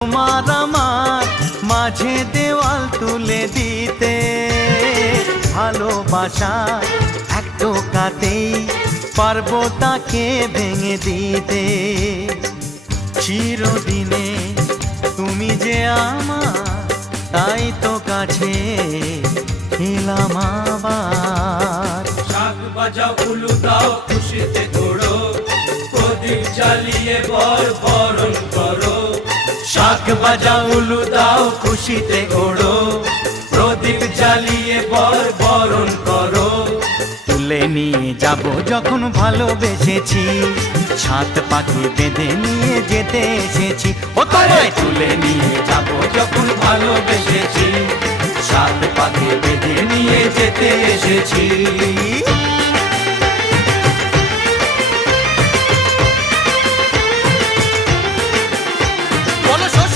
তোমার আমার মাঝে দেওয়াল তুলে দিতে, ভালোবাসা এক টোকাতেই পারবো তাকে ভেঙে দিতে। চিরদিনে তুমি যে আমার, তাই তো কাছে এলাম আবার। শাক বাজাও উলু দাও খুশিতে ঘোড়ো, প্রদীপ জ্বালিয়ে বরণ করো। শাক বাজাও উলু দাও খুশিতে ওড়ো, প্রদীপ জ্বালিয়ে বরণ করো। তুলে নিয়ে যাব যখন ভালোবেসেছি, ছাত পাখি বেঁধে নিয়ে যেতে এসেছি। ও তোমায় তুলে নিয়ে যাব যখন ভালোবেসেছি, সাত পাখি বেঁধে নিয়ে যেতে এসেছি।